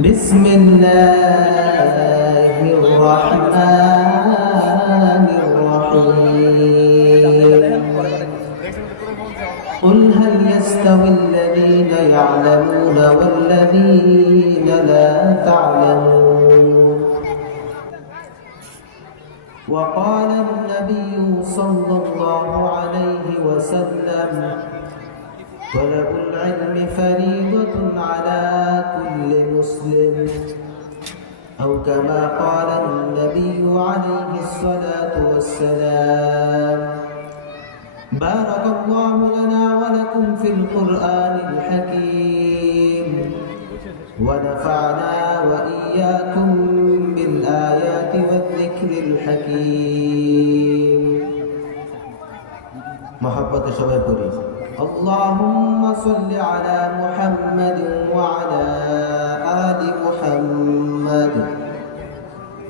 بسم الله الرحمن الرحيم. قل هل يستوي الذين يعلمون والذين لا تعلمون؟ وقال النبي صلى الله عليه وسلم طلب العلم فريضة أو كما قال النبي عليه الصلاة والسلام. بارك الله لنا ولكم في القرآن الحكيم. ونفعنا وإياكم بالآيات والذكر الحكيم. محبة شباب اللهم صل على محمد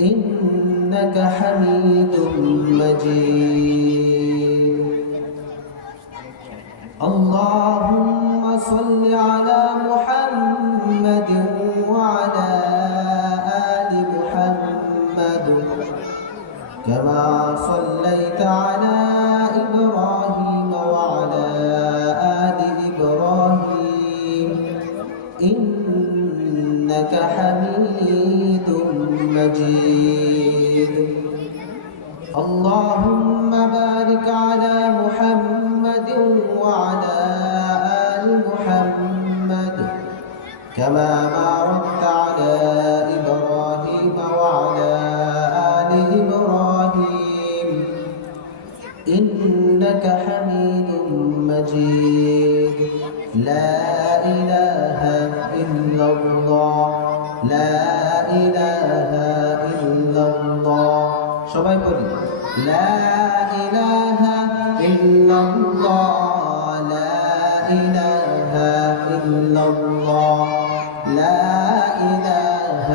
إنك حميد مجيد. اللهم بارك إله إلا الله لا إله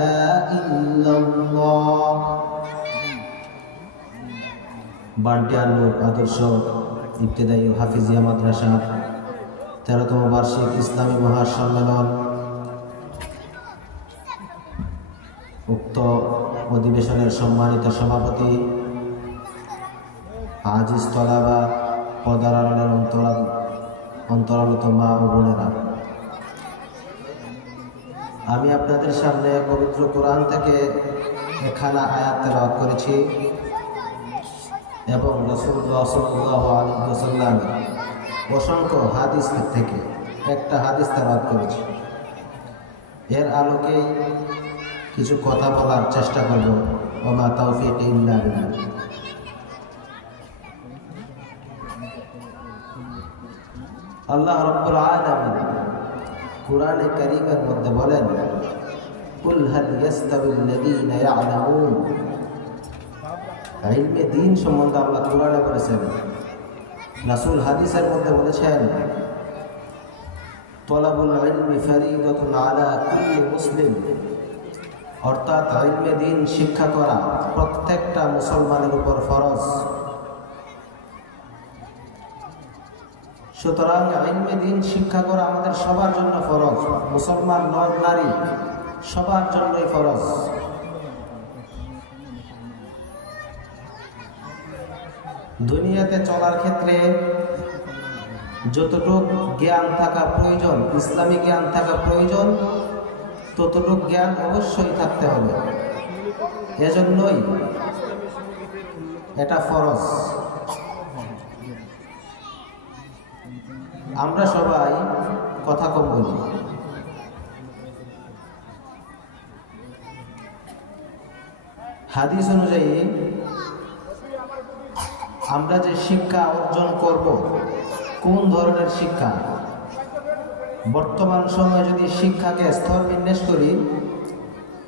إلا الله বান্টিয়ার লোক আদর্শ ইবতেদায়ী ও হাফিজিয়া মাদ্রাসা তেরোতম বার্ষিক ইসলামী মহাসম্মেলন উক্ত অধিবেশনের সম্মানিত সভাপতি আজিজ তলাবা পদারালের অন্তরাল অন্তরালত মা ও বোনেরা। আমি আপনাদের সামনে পবিত্র কোরআন থেকে এখানা আয়াত তেলাওয়াত করেছি এবং রসুল্লাহ অসংখ্য হাদিস থেকে একটা হাদিস তেলাওয়াত করেছি। এর আলোকেই কিছু কথা বলার চেষ্টা করব। ওমা তৌফিক ইল্লা আল্লাহ রব্বুল আলামিন কোরআনে কারিমের মধ্যে বলেন, কুল হাল ইয়াস্তাবিল্লাযীনা ইয়া'লামুন? ইলমে দিন সম্বন্ধে আল্লাহ কোরআনে বলেছেন, রাসূল হাদিসের মধ্যে বলেছেন, তলাবুল ইলমি ফরিদাতুন আলা কুল্লি মুসলিম। অর্থাৎ ইলমে দিন শিক্ষা করা প্রত্যেকটা মুসলমানের উপর ফরজ। সুতরাং আইনমে দিন শিক্ষা করা আমাদের সবার জন্য ফরজ। মুসলমান নর, নারী, সবার জন্যই ফরজ। দুনিয়াতে চলার ক্ষেত্রে যতটুক জ্ঞান থাকা প্রয়োজন, ইসলামী জ্ঞান থাকা প্রয়োজন, ততটুক জ্ঞান অবশ্যই থাকতে হবে। এজন্যই এটা ফরজ। আমরা সবাই কথা কম বলি। হাদিস অনুযায়ী, আমরা যে শিক্ষা অর্জন করব, কোন ধরনের শিক্ষা? বর্তমান সময়ে যদি শিক্ষাকে স্তর বিন্যাস করি,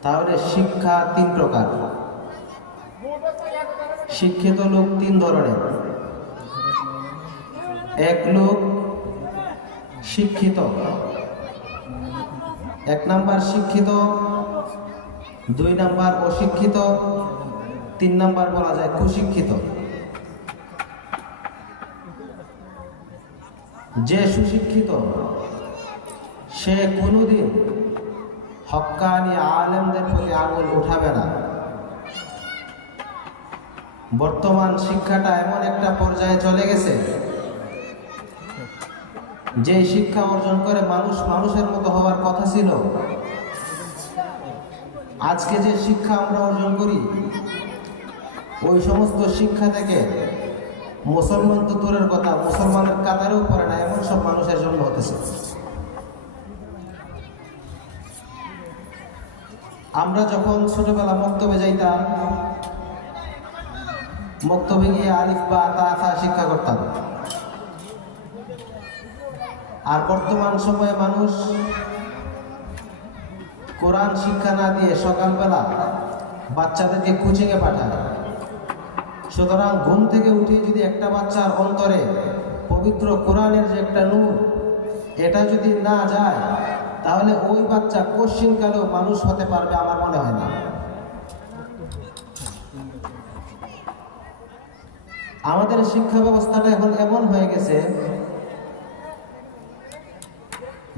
তাহলে শিক্ষা তিন প্রকার। শিক্ষিত লোক তিন ধরনের। এক লোক শিক্ষিত। এক নাম্বার শিক্ষিত, দুই নাম্বার অশিক্ষিত, তিন নাম্বার বলা যায় কুশিক্ষিত। যে সুশিক্ষিত, সে কোনোদিন হক্কানি আলেমদের প্রতি আঙুল উঠাবে না। বর্তমান শিক্ষাটা এমন একটা পর্যায়ে চলে গেছে যে শিক্ষা অর্জন করে মানুষ মানুষের মতো হওয়ার কথা ছিল। আজকে যে শিক্ষা আমরা অর্জন করি, ওই সমস্ত শিক্ষা থেকে মুসলমান তো দূরের কথা, মুসলমানের কাতারেও পড়ে না, এমন সব মানুষের জন্য হতেছে। আমরা যখন ছোটবেলা মক্তবে যাইতাম, মক্তবে গিয়ে আলিফ বা তা শিক্ষা করতাম। আর বর্তমান সময়ে মানুষ কোরআন শিক্ষা না দিয়ে সকালবেলা বাচ্চাদেরকে কোচিংয়ে পাঠায়। সুতরাং ঘুম থেকে উঠে যদি একটা বাচ্চার অন্তরে পবিত্র কোরআনের যে একটা নূর, এটা যদি না যায়, তাহলে ওই বাচ্চা কোশ্চিনকালেও মানুষ হতে পারবে আমার মনে হয় না। আমাদের শিক্ষা ব্যবস্থাটা এখন এমন হয়ে গেছে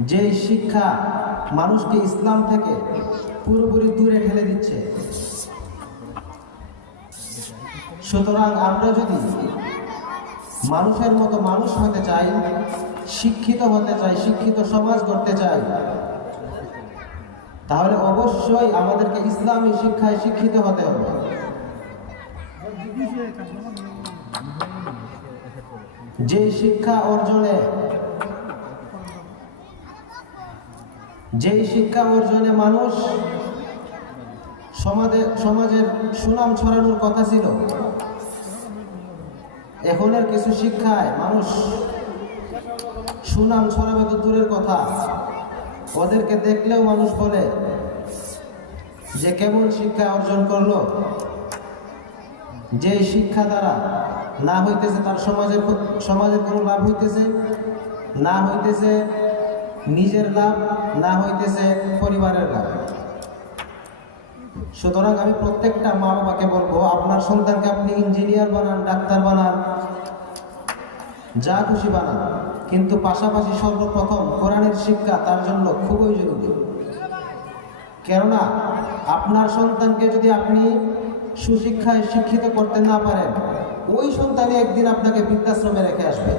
যে শিক্ষা মানুষকে ইসলাম থেকে পুরোপুরি দূরে ঠেলে দিচ্ছে। সুতরাং আমরা যদি মানুষের মতো মানুষ হতে চাই, শিক্ষিত হতে চাই, শিক্ষিত সমাজ করতে চাই, তাহলে অবশ্যই আমাদেরকে ইসলামী শিক্ষায় শিক্ষিত হতে হবে। যে শিক্ষা অর্জনে যেই শিক্ষা অর্জনে মানুষ সমাজে, সমাজের সুনাম ছড়ানোর কথা ছিল, এখনের কিছু শিক্ষায় মানুষ সুনাম ছড়াবে তো দূরের কথা। ওদেরকে দেখলেও মানুষ বলে যে কেমন শিক্ষা অর্জন করল। যে শিক্ষা দ্বারা না হইতেছে তার সমাজের সমাজের কোনো লাভ হইতেছে, না হইতেছে নিজের লাভ না হইতেছে পরিবারের লাভ। সুতরাং আমি প্রত্যেকটা মা বাবাকে বলব, আপনার সন্তানকে আপনি ইঞ্জিনিয়ার বানান, ডাক্তার বানান, যা খুশি বানান। কিন্তু পাশাপাশি সর্বপ্রথম কোরআনের শিক্ষা তার জন্য খুবই জরুরি। কেননা, আপনার সন্তানকে যদি আপনি সুশিক্ষায় শিক্ষিত করতে না পারেন, ওই সন্তানই একদিন আপনাকে বৃদ্ধাশ্রমে রেখে আসবে।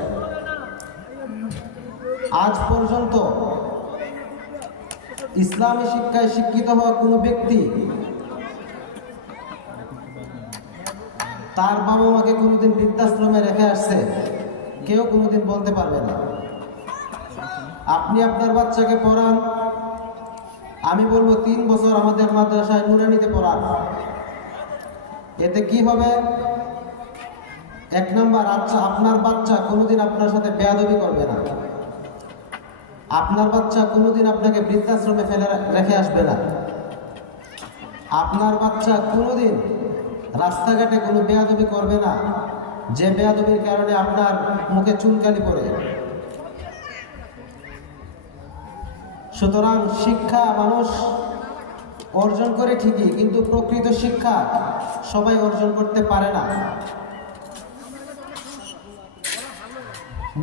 আজ পর্যন্ত ইসলামী শিক্ষায় শিক্ষিত হওয়া কোনো ব্যক্তি তার বাবা মাকে কোনোদিন বৃদ্ধাশ্রমে রেখে আসছে, কেউ কোনোদিন বলতে পারবে না। আপনি আপনার বাচ্চাকে পড়ান, আমি বলব তিন বছর আমাদের মাদ্রাসায় নুরানিতে পড়ান। এতে কি হবে? এক নম্বর আচ্ছা আপনার বাচ্চা কোনোদিন আপনার সাথে বেয়াদবি করবে না। আপনার বাচ্চা কোনোদিন আপনাকে বৃদ্ধাশ্রমে ফেলে রেখে আসবে না। আপনার বাচ্চা কোনোদিন রাস্তাঘাটে কোনো বেয়াদবি করবে না। যে বেয়াদবির কারণে আপনার মুখে চুনকালি পড়ে। সুতরাং শিক্ষা মানুষ অর্জন করে ঠিকই, কিন্তু প্রকৃত শিক্ষা সবাই অর্জন করতে পারে না।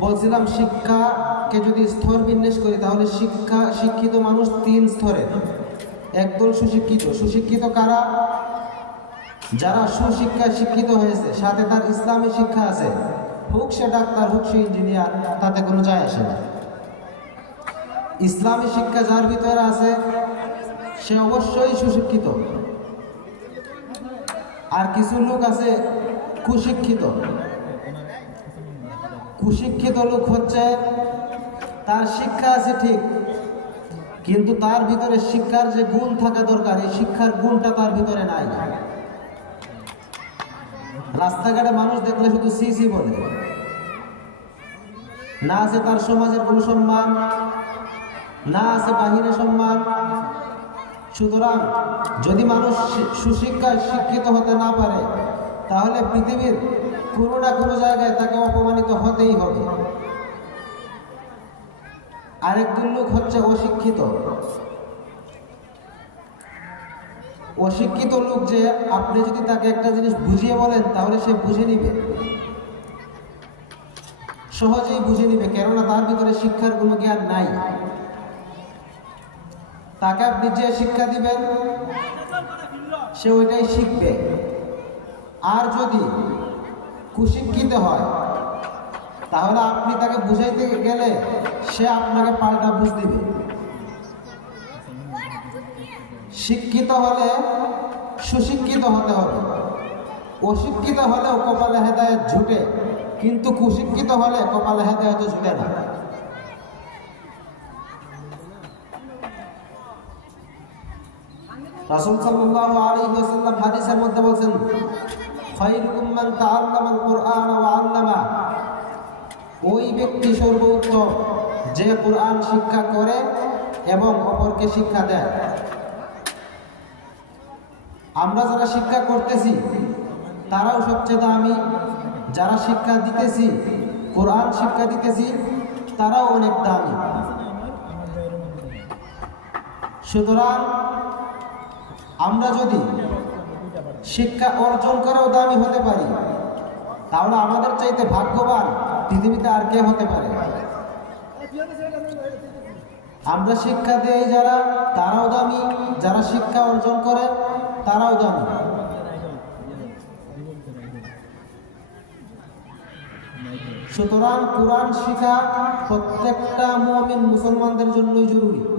বলছিলাম শিক্ষাকে যদি স্তর বিন্যাস করি, তাহলে শিক্ষা শিক্ষিত মানুষ তিন স্তরে। একদল সুশিক্ষিত। সুশিক্ষিত কারা? যারা সুশিক্ষায় শিক্ষিত হয়েছে, সাথে তার ইসলামী শিক্ষা আছে। হোক সে ডাক্তার, হোক সে ইঞ্জিনিয়ার, তাতে কোনো যায় আসে না। ইসলামী শিক্ষা যার ভিতরে আছে, সে অবশ্যই সুশিক্ষিত। আর কিছু লোক আছে কুশিক্ষিত। কুশিক্ষিত লোক হচ্ছে, তার শিক্ষা আছে ঠিক, কিন্তু তার ভিতরে শিক্ষার যে গুণ থাকা দরকার, এই শিক্ষার গুণটা তার ভিতরে নাই। রাস্তাঘাটে মানুষ দেখলে শুধু সি সি বলে। না আছে তার সমাজের কোনো সম্মান, না আছে বাহিরে সম্মান। সুতরাং যদি মানুষ সুশিক্ষায় শিক্ষিত হতে না পারে, তাহলে পৃথিবীর কোনো না কোনো জায়গায় তাকে অপমানিত হতেই হবে। আরেকজন লোক হচ্ছে অশিক্ষিত। অশিক্ষিত লোক যে আপনি যদি তাকে একটা জিনিস বুঝিয়ে বলেন, তাহলে সে বুঝে নিবে। সহজেই বুঝে নিবে, কেননা তার ভিতরে শিক্ষার কোনো জ্ঞান নাই। তাকে আপনি যে শিক্ষা দিবেন, সে ওইটাই শিখবে। আর যদি কুশিক্ষিত হয়। তাহলে আপনি তাকে বুঝাইতে গেলে সে আপনাকে পাল্টা বুঝ দিবে। শিক্ষিত হলে সুশিক্ষিত হতে হবে। অশিক্ষিত হলেও কপালে হেদায়ত ঝুটে কিন্তু কুশিক্ষিত হলে কপালে হেদায়ত ঝুটে না। রাসূল আলাইহি ওয়াসাল্লাম হাদিসের মধ্যে বলেন খায়রুকুম মান তাআল্লামা আল কুরআন ওয়া আল্লামা। ওই ব্যক্তি সর্বোত্তম, যে কোরআন শিক্ষা করে এবং অপরকে শিক্ষা দেয়। আমরা যারা শিক্ষা করতেছি, তারাও সবচেয়ে দামি। যারা শিক্ষা দিতেছি, কোরআন শিক্ষা দিতেছি, তারাও অনেক দামি। সুতরাং আমরা যদি শিক্ষা অর্জন করেও দামি হতে পারি। তাহলে আমাদের চাইতে ভাগ্যবান পৃথিবীতে আর কে হতে পারে আমরা শিক্ষা দেই যারা, তারাও দামি। যারা শিক্ষা অর্জন করে, তারাও দামি। সুতরাং কোরআন শিক্ষা প্রত্যেকটা মুমিন মুসলমানদের জন্যই জরুরি।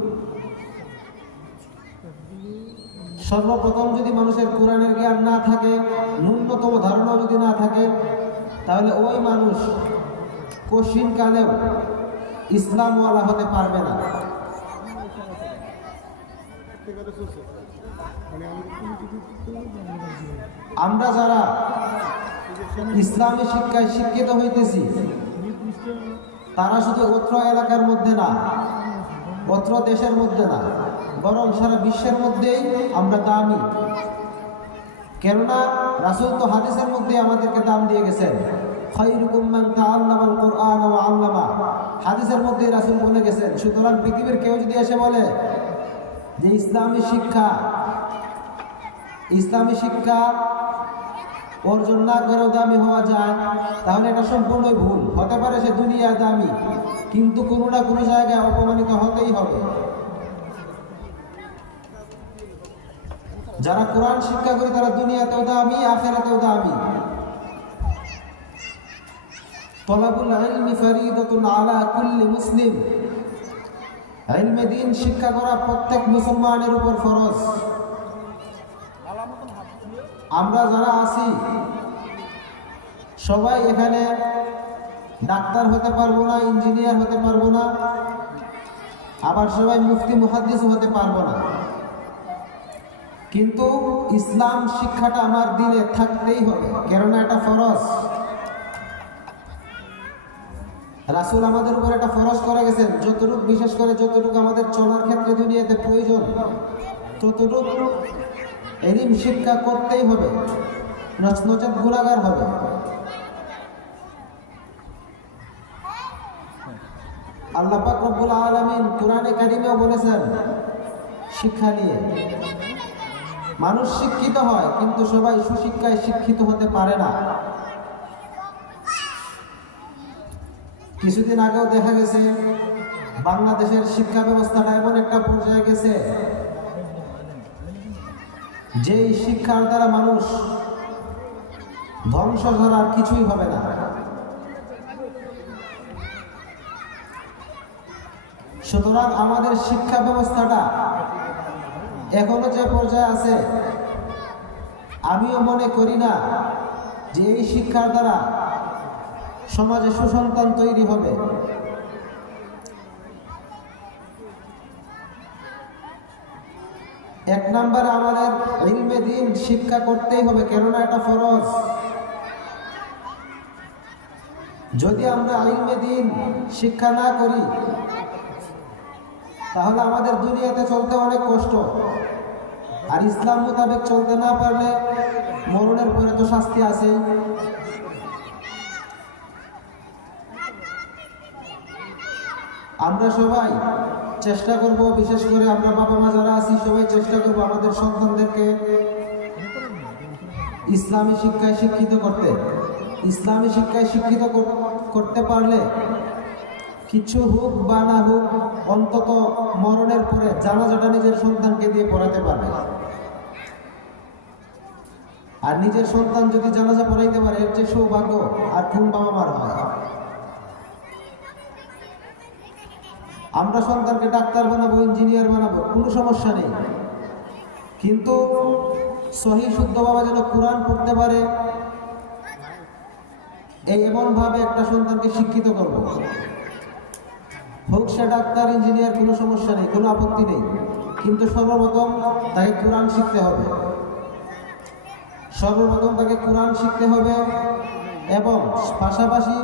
সর্বপ্রথম যদি মানুষের কোরআনের জ্ঞান না থাকে, ন্যূনতম ধারণা যদি না থাকে, তাহলে ওই মানুষ কশিন কালেও ইসলামওয়ালা হতে পারবে না। আমরা যারা ইসলামী শিক্ষায় শিক্ষিত হইতেছি, তারা শুধু অত্র এলাকার মধ্যে না, অত্র দেশের মধ্যে না বরং সারা বিশ্বের মধ্যেই আমরা দামি। কেননা রাসূল তো হাদিসের মধ্যে আমাদেরকে দাম দিয়ে গেছেন। হাদিসের মধ্যে রাসূল বলে গেছেন, সুতরাং পৃথিবীর কেউ যদি এসে বলে যে ইসলামী শিক্ষা ইসলামী শিক্ষা অর্জন না করেও দামি হওয়া যায়, তাহলে এটা সম্পূর্ণই ভুল। হতে পারে সে দুনিয়া দামি, কিন্তু কোনো না কোনো জায়গায় অপমানিত হতেই হবে। যারা কোরআন শিক্ষা করে তারা দুনিয়াতেও দামি, আখেরাতেও দামি। তলাবুল আলা কুল্লি মুসলিম। শিক্ষা করা প্রত্যেক মুসলমানের উপর ফরজ। আমরা যারা আছি, সবাই এখানে ডাক্তার হতে পারব না, ইঞ্জিনিয়ার হতে পারব না, আবার সবাই মুফতি, মুহাদ্দিস হতে পারব না। কিন্তু ইসলাম শিক্ষাটা আমার দিলে থাকতেই হবে। কেননা এটা ফরজ। রাসুল আমাদের উপর একটা ফরজ করে গেছেন। যতটুকু বিশেষ করে যতটুকু আমাদের চলার ক্ষেত্রে দুনিয়াতে প্রয়োজন, ততটুকু এলিম শিক্ষা করতেই হবে। নচনচেত গুণাগার হবে। আল্লাহ পাক রব্বুল আলামিন কোরআনে কারিমেও বলেছেন, শিক্ষা নিয়ে। মানুষ শিক্ষিত হয়, কিন্তু সবাই সুশিক্ষায় শিক্ষিত হতে পারে না। কিছুদিন আগেও দেখা গেছে, বাংলাদেশের শিক্ষা ব্যবস্থাটা এমন একটা পর্যায়ে গেছে, যেই শিক্ষার দ্বারা মানুষ ধ্বংস ছাড়া আর কিছুই হবে না। সুতরাং আমাদের শিক্ষা ব্যবস্থাটা এখনও যে পর্যায়ে আছে, আমিও মনে করি না যে এই শিক্ষার দ্বারা সমাজে সুসন্তান তৈরি হবে। এক নম্বরে আমাদের ইলমে দিন শিক্ষা করতেই হবে, কেননা এটা ফরজ। যদি আমরা ইলমে দিন শিক্ষা না করি তাহলে আমাদের দুনিয়াতে চলতে অনেক কষ্ট। আর ইসলাম মোতাবেক চলতে না পারলে মরণের পরে তো শাস্তি আছে। আমরা সবাই চেষ্টা করব, বিশেষ করে আমরা বাবা মা যারা আছি, সবাই চেষ্টা করব আমাদের সন্তানদেরকে ইসলামী শিক্ষায় শিক্ষিত করতে। ইসলামী শিক্ষায় শিক্ষিত করতে পারলে কিছু হোক বা না হোক, অন্তত মরণের পরে জানাজাটা নিজের সন্তানকে দিয়ে পড়াতে পারবে। আর নিজের সন্তান যদি জানাজা পড়াইতে পারে, এর যে সৌভাগ্য আর কোন বাবা মার হয়। আমরা সন্তানকে ডাক্তার বানাবো, ইঞ্জিনিয়ার বানাবো, কোনো সমস্যা নেই। কিন্তু সহি শুদ্ধভাবে যেন কোরআন পড়তে পারে, এই এমনভাবে একটা সন্তানকে শিক্ষিত করব। হোক সে ডাক্তার, ইঞ্জিনিয়ার, কোনো সমস্যা নেই, কোনো আপত্তি নেই। কিন্তু সর্বপ্রথম তাকে কোরআন শিখতে হবে। সর্বপ্রথম তাকে কোরআন শিখতে হবে এবং পাশাপাশি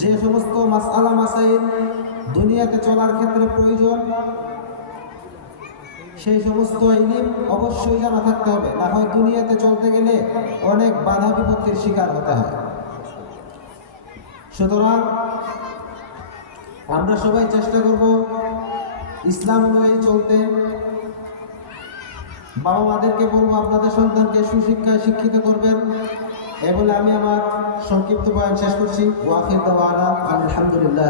যে সমস্ত মাসআলা, মাসাইল দুনিয়াতে চলার ক্ষেত্রে প্রয়োজন, সেই সমস্ত ইলিম অবশ্যই জানা থাকতে হবে। না হয় দুনিয়াতে চলতে গেলে অনেক বাধা বিপত্তির শিকার হতে হয়। সুতরাং আমরা সবাই চেষ্টা করব ইসলাম অনুযায়ী চলতে। বাবা মাদেরকে বলব, আপনাদের সন্তানকে সুশিক্ষায় শিক্ষিত করবেন। এ বলে আমি আমার সংক্ষিপ্ত বয়ান শেষ করছি। ওয়াকিদ আলহামদুলিল্লাহ